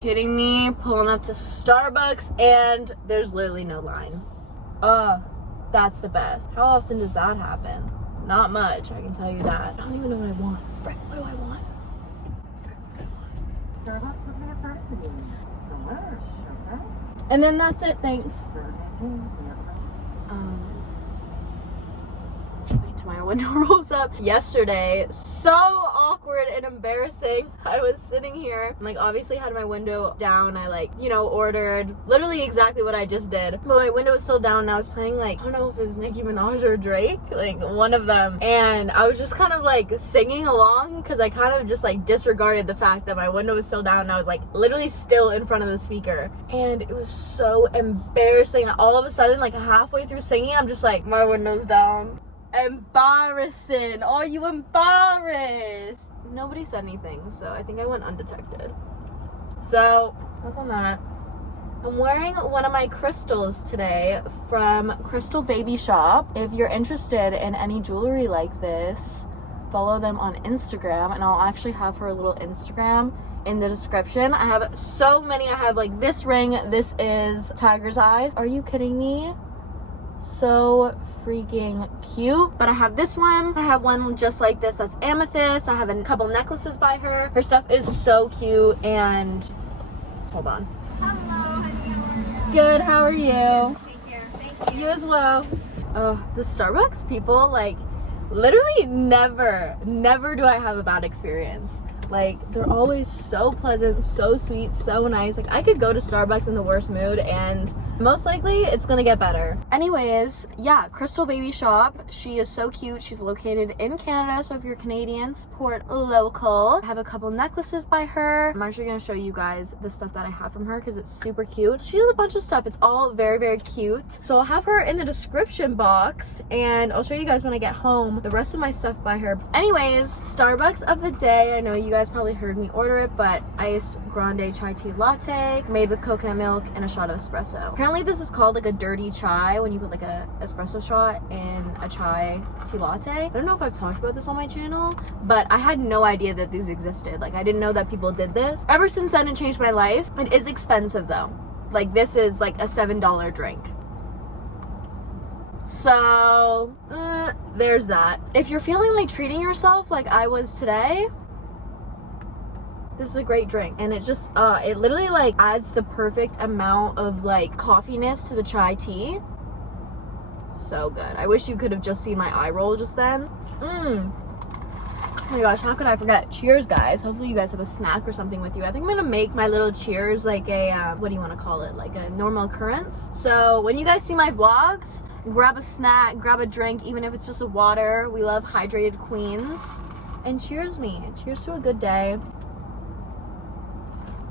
Kidding me? Pulling up to Starbucks and there's literally no line. That's the best. How often does that happen? Not much, I can tell you that. I don't even know what I want. Frick, what do I want? And then that's it, thanks. Wait till my window rolls up. Yesterday, so awkward and embarrassing. I was sitting here, like obviously had my window down. I ordered literally exactly what I just did. But my window was still down and I was playing I don't know if it was Nicki Minaj or Drake, one of them. And I was just kind of singing along because I kind of just disregarded the fact that my window was still down and I was literally still in front of the speaker. And it was so embarrassing. All of a sudden, halfway through singing, I'm just my window's down. Embarrassing. Are you embarrassed? Nobody said anything, so I think I went undetected. So that's on that. I'm wearing one of my crystals today from Crystal Baby Shop. If you're interested in any jewelry like this, follow them on Instagram, and I'll actually have her little Instagram in the description. I have so many. I have this ring. This is tiger's eyes. Are you kidding me? So freaking cute. But I have this one. I have one just like this that's amethyst. I have a couple necklaces by her. Her stuff is so cute. And hold on. Hello, honey, how are you? Good, how are you? Take care. Thank you. You as well. Oh, the Starbucks people, literally never do I have a bad experience. They're always so pleasant, so sweet, so nice. I could go to Starbucks in the worst mood and most likely it's gonna get better. Anyways, yeah, Crystal Baby Shop. She is so cute. She's located in Canada, so if you're Canadian, support local. I have a couple necklaces by her. I'm actually gonna show you guys the stuff that I have from her because it's super cute. She has a bunch of stuff. It's all very, very cute. So I'll have her in the description box and I'll show you guys when I get home the rest of my stuff by her. Anyways, Starbucks of the day. I know you guys probably heard me order it, but iced grande chai tea latte made with coconut milk and a shot of espresso. Apparently this is called a dirty chai when you put a espresso shot in a chai tea latte. I don't know if I've talked about this on my channel, but I had no idea that these existed. I didn't know that people did this. Ever since then, it changed my life. It is expensive though. This is a $7 drink. So there's that. If you're feeling treating yourself like I was today, this is a great drink. And it just it literally adds the perfect amount of coffeeness to the chai tea. So good. I wish you could have just seen my eye roll just then. Oh my gosh, how could I forget? Cheers, guys. Hopefully you guys have a snack or something with you. I think I'm gonna make my little cheers a what do you want to call it, a normal occurrence. So when you guys see my vlogs, grab a snack, grab a drink, even if it's just a water. We love hydrated queens. And cheers me. Cheers to a good day.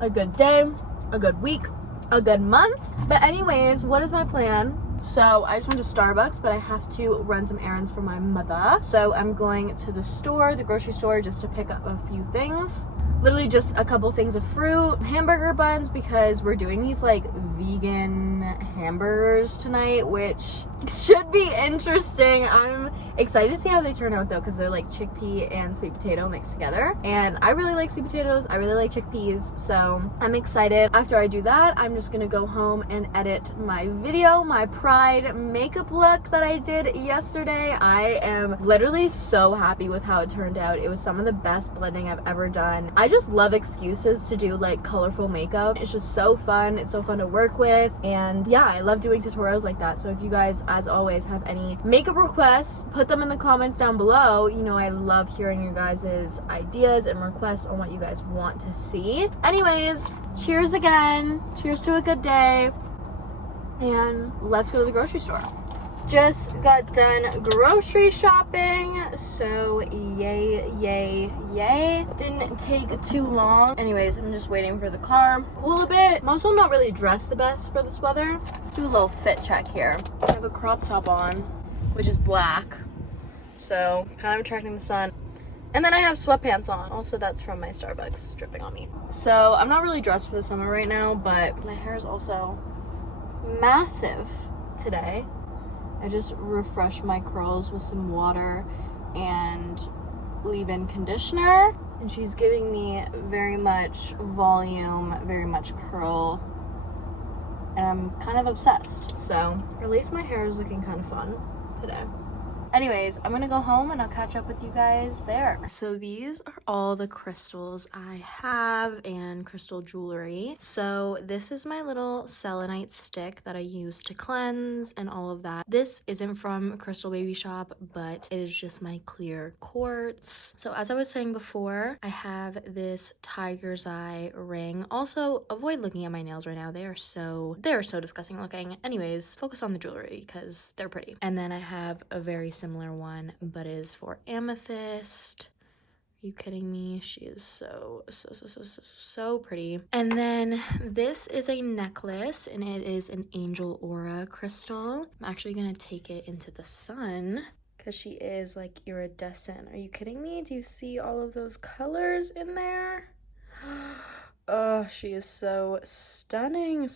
A good day, a good week, a good month. But anyways, what is my plan? So I just went to Starbucks, but I have to run some errands for my mother. So I'm going to the store, the grocery store, just to pick up a few things. Literally just a couple things of fruit, hamburger buns, because we're doing these vegan hamburgers tonight, which should be interesting. I'm excited to see how they turn out though, because they're chickpea and sweet potato mixed together. And I really like sweet potatoes. I really like chickpeas. So I'm excited. After I do that, I'm just gonna go home and edit my video, my Pride makeup look that I did yesterday. I am literally so happy with how it turned out. It was some of the best blending I've ever done. I just love excuses to do colorful makeup. It's just so fun. It's so fun to work with. And yeah, I love doing tutorials like that. So if you guys, as always, have any makeup requests, put them in the comments down below. I love hearing your guys' ideas and requests on what you guys want to see. Anyways, cheers again. Cheers to a good day. And let's go to the grocery store. Just got done grocery shopping, so yay, yay, yay. Didn't take too long. Anyways, I'm just waiting for the car. Cool a bit. I'm also not really dressed the best for this weather. Let's do a little fit check here. I have a crop top on, which is black, so kind of attracting the sun. And then I have sweatpants on. Also, that's from my Starbucks dripping on me. So I'm not really dressed for the summer right now, but my hair is also massive today. I just refreshed my curls with some water and leave-in conditioner, And she's giving me very much volume, very much curl. And I'm kind of obsessed. So at least my hair is looking kind of fun today. Anyways, I'm gonna go home and I'll catch up with you guys there. So these are all the crystals I have and crystal jewelry. So this is my little selenite stick that I use to cleanse and all of that. This isn't from Crystal Baby Shop, but it is just my clear quartz. So as I was saying before, I have this tiger's eye ring. Also, avoid looking at my nails right now. They're so disgusting looking. Anyways, focus on the jewelry because they're pretty. And then I have a very similar one, but it is for amethyst. Are you kidding me? She is so pretty. And then this is a necklace and it is an angel aura crystal. I'm actually gonna take it into the sun because she is like iridescent. Are you kidding me? Do you see all of those colors in there? Oh, she is so stunning.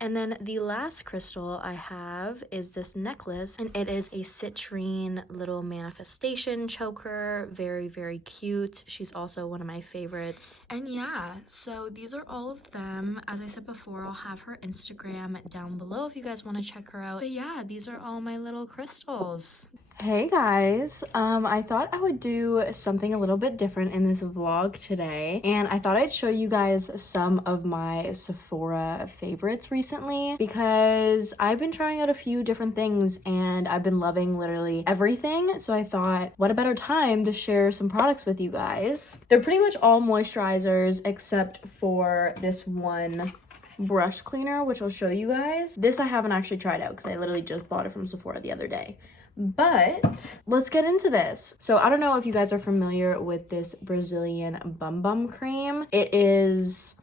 And then the last crystal I have is this necklace, and it is a citrine little manifestation choker. Very cute. She's also one of my favorites. And yeah, so these are all of them. As I said before, I'll have her Instagram down below if you guys want to check her out. But yeah, these are all my little crystals. Hey guys, I thought I would do something a little bit different in this vlog today, and I thought I'd show you guys some of my Sephora favorites recently because I've been trying out a few different things and I've been loving literally everything. So I thought, what a better time to share some products with you guys. They're pretty much all moisturizers except for this one brush cleaner, which I'll show you guys. This I haven't actually tried out because I literally just bought it from Sephora the other day. But let's get into this. So I don't know if you guys are familiar with this Brazilian Bum Bum cream. It is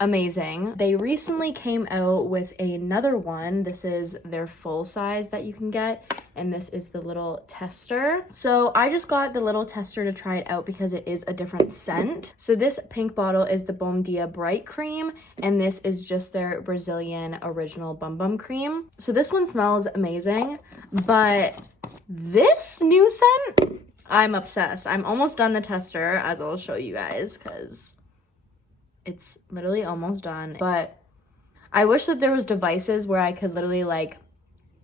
amazing. They recently came out with another one. This is their full size that you can get, and this is the little tester. So I just got the little tester to try it out because it is a different scent. So this pink bottle is the Bom Dia Bright Cream, and this is just their Brazilian original Bum Bum cream. So this one smells amazing, but this new scent, I'm obsessed. I'm almost done the tester, as I'll show you guys, because it's literally almost done. But I wish that there was devices where I could literally like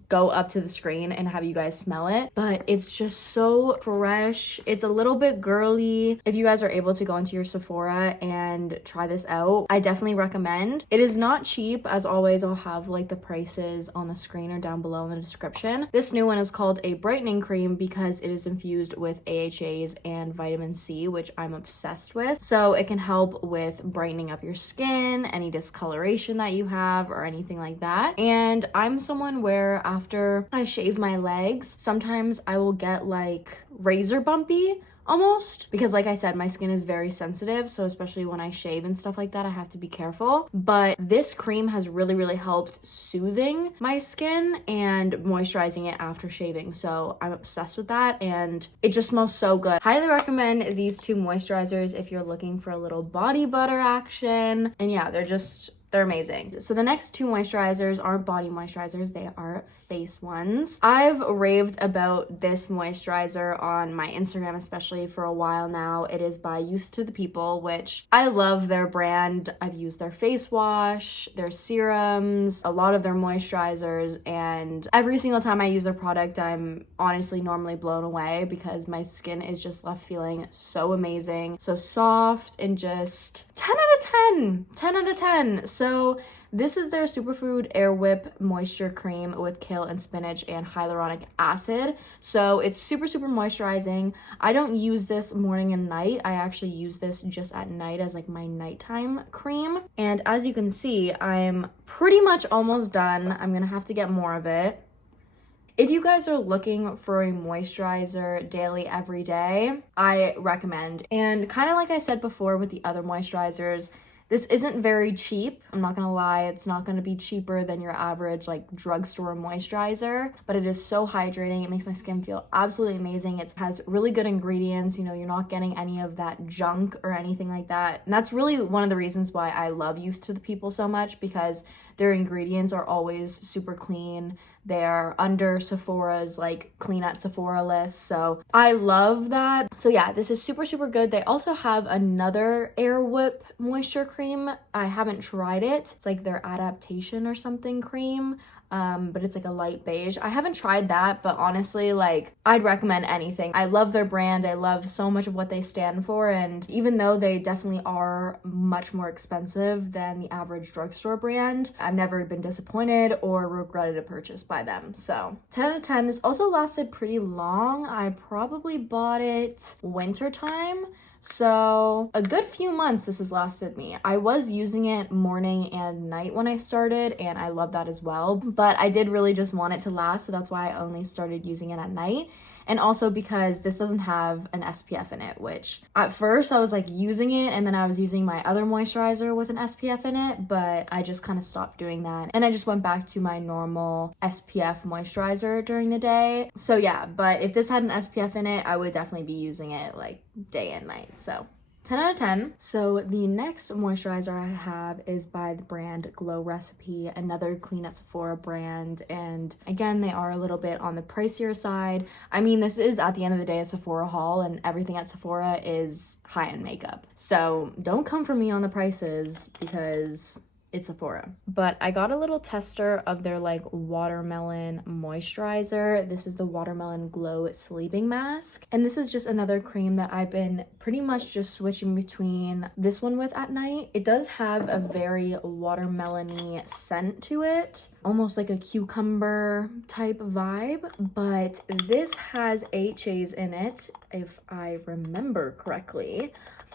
go up to the screen and have you guys smell it, but it's just so fresh. It's a little bit girly. If you guys are able to go into your Sephora and try this out, I definitely recommend. It is not cheap. As always, I'll have like the prices on the screen or down below in the description. This new one is called a brightening cream because it is infused with AHAs and vitamin C, which I'm obsessed with. So it can help with brightening up your skin, any discoloration that you have or anything like that. And I'm someone where after I shave my legs, sometimes I will get like razor bumpy almost, because like I said, my skin is very sensitive, so especially when I shave and stuff like that, I have to be careful. But this cream has really helped soothing my skin and moisturizing it after shaving, so I'm obsessed with that, and it just smells so good. Highly recommend these two moisturizers if you're looking for a little body butter action. And yeah, they're amazing. So the next two moisturizers aren't body moisturizers, they are face ones. I've raved about this moisturizer on my Instagram especially for a while now. It is by Youth to the People, which I love their brand. I've used their face wash, their serums, a lot of their moisturizers, and every single time I use their product, I'm honestly normally blown away because my skin is just left feeling so amazing, so soft, and just 10 out of 10. 10 out of 10. So this is their Superfood Air Whip Moisture Cream with kale and spinach and hyaluronic acid. So it's super moisturizing. I don't use this morning and night. I actually use this just at night as like my nighttime cream. And as you can see, I'm pretty much almost done. I'm gonna have to get more of it. If you guys are looking for a moisturizer daily every day, I recommend. And kind of like I said before with the other moisturizers, this isn't very cheap. I'm not gonna lie, it's not gonna be cheaper than your average like drugstore moisturizer, but it is so hydrating. It makes my skin feel absolutely amazing. It has really good ingredients. You know, you're not getting any of that junk or anything like that. And that's really one of the reasons why I love Youth to the People so much, because Their ingredients are always super clean. They're under Sephora's like clean at Sephora list. So I love that. So yeah, this is super, super good. They also have another Air Whip moisture cream. I haven't tried it. It's like their adaptation or something cream. But it's like a light beige. I haven't tried that, but honestly, like, I'd recommend anything. I love their brand. I love so much of what they stand for, and even though they definitely are much more expensive than the average drugstore brand, I've never been disappointed or regretted a purchase by them. So 10 out of 10. This also lasted pretty long. I probably bought it winter time. So a good few months this has lasted me. I was using it morning and night when I started, and I love that as well. But I did really just want it to last, so that's why I only started using it at night. And also because this doesn't have an SPF in it, which at first I was like using it, and then I was using my other moisturizer with an SPF in it, but I just kind of stopped doing that. And I just went back to my normal SPF moisturizer during the day. So yeah, but if this had an SPF in it, I would definitely be using it like day and night. So 10 out of 10. So the next moisturizer I have is by the brand Glow Recipe, another Clean at Sephora brand. And again, they are a little bit on the pricier side. I mean, this is at the end of the day a Sephora haul, and everything at Sephora is high-end makeup. So don't come for me on the prices because it's Sephora. But I got a little tester of their like watermelon moisturizer. This is the Watermelon Glow Sleeping Mask. And this is just another cream that I've been pretty much just switching between this one with at night. It does have a very watermelon-y scent to it, almost like a cucumber type vibe, but this has HAs in it, if I remember correctly.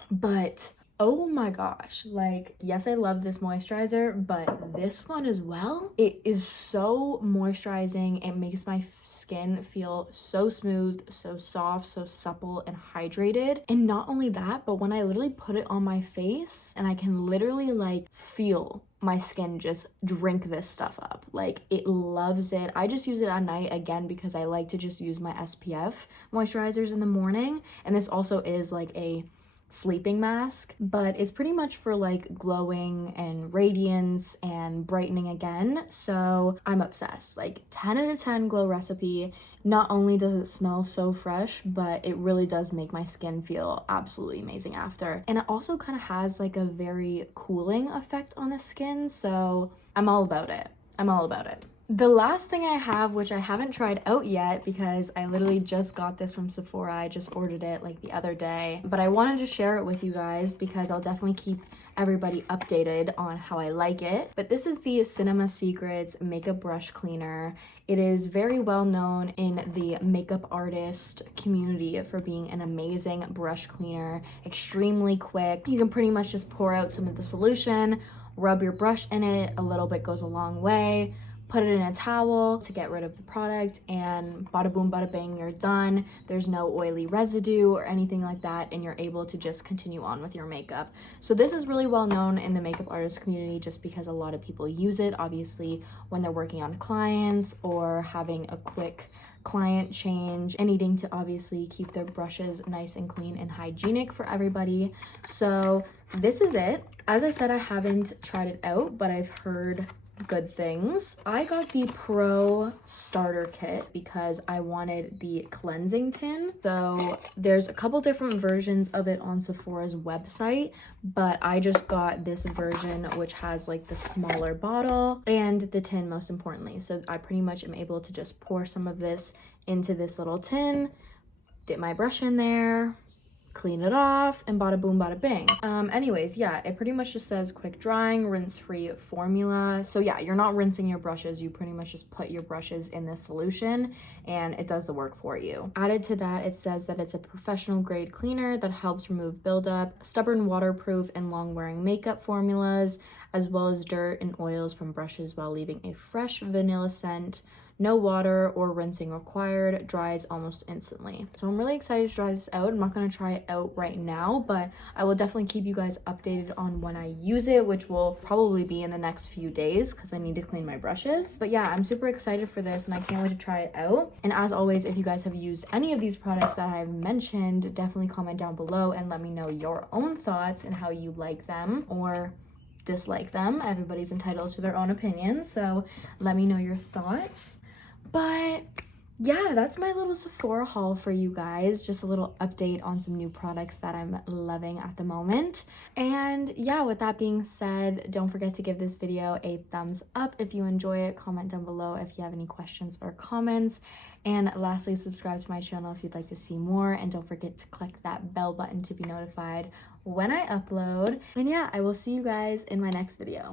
But oh my gosh, like, yes, I love this moisturizer, but this one as well, it is so moisturizing. It makes my skin feel so smooth, so soft, so supple and hydrated. And not only that, but when I literally put it on my face, and I can literally like feel my skin just drink this stuff up. Like, it loves it. I just use it at night again because I like to just use my SPF moisturizers in the morning. And this also is like a sleeping mask, but it's pretty much for like glowing and radiance and brightening again. So I'm obsessed. Like 10 out of 10 Glow Recipe. Not only does it smell so fresh, but it really does make my skin feel absolutely amazing after. And it also kind of has like a very cooling effect on the skin. So I'm all about it. I'm all about it. The last thing I have, which I haven't tried out yet because I literally just got this from Sephora, I just ordered it like the other day, but I wanted to share it with you guys because I'll definitely keep everybody updated on how I like it. But this is the Cinema Secrets Makeup Brush Cleaner. It is very well known in the makeup artist community for being an amazing brush cleaner, extremely quick. You can pretty much just pour out some of the solution, rub your brush in it, a little bit goes a long way. Put it in a towel to get rid of the product, and bada boom, bada bang, you're done. There's no oily residue or anything like that, and you're able to just continue on with your makeup. So this is really well known in the makeup artist community just because a lot of people use it, obviously, when they're working on clients or having a quick client change and needing to obviously keep their brushes nice and clean and hygienic for everybody. So this is it. As I said, I haven't tried it out, but I've heard good things. I got the Pro starter kit because I wanted the cleansing tin. So there's a couple different versions of it on Sephora's website, but I just got this version which has like the smaller bottle and the tin most importantly. So I pretty much am able to just pour some of this into this little tin, dip my brush in there, clean it off, and bada boom, bada bing. Anyways, yeah, it pretty much just says quick drying, rinse-free formula. So yeah, you're not rinsing your brushes. You pretty much just put your brushes in this solution and it does the work for you. Added to that, it says that it's a professional grade cleaner that helps remove buildup, stubborn waterproof and long-wearing makeup formulas, as well as dirt and oils from brushes while leaving a fresh vanilla scent. No water or rinsing required, dries almost instantly. So I'm really excited to try this out. I'm not going to try it out right now, but I will definitely keep you guys updated on when I use it, which will probably be in the next few days because I need to clean my brushes. But yeah, I'm super excited for this and I can't wait to try it out. And as always, if you guys have used any of these products that I've mentioned, definitely comment down below and let me know your own thoughts and how you like them, or dislike them. Everybody's entitled to their own opinion, so let me know your thoughts. But yeah, that's my little Sephora haul for you guys. Just a little update on some new products that I'm loving at the moment. And yeah, with that being said, don't forget to give this video a thumbs up if you enjoy it. Comment down below if you have any questions or comments. And lastly, subscribe to my channel if you'd like to see more. And don't forget to click that bell button to be notified when I upload. And yeah, I will see you guys in my next video.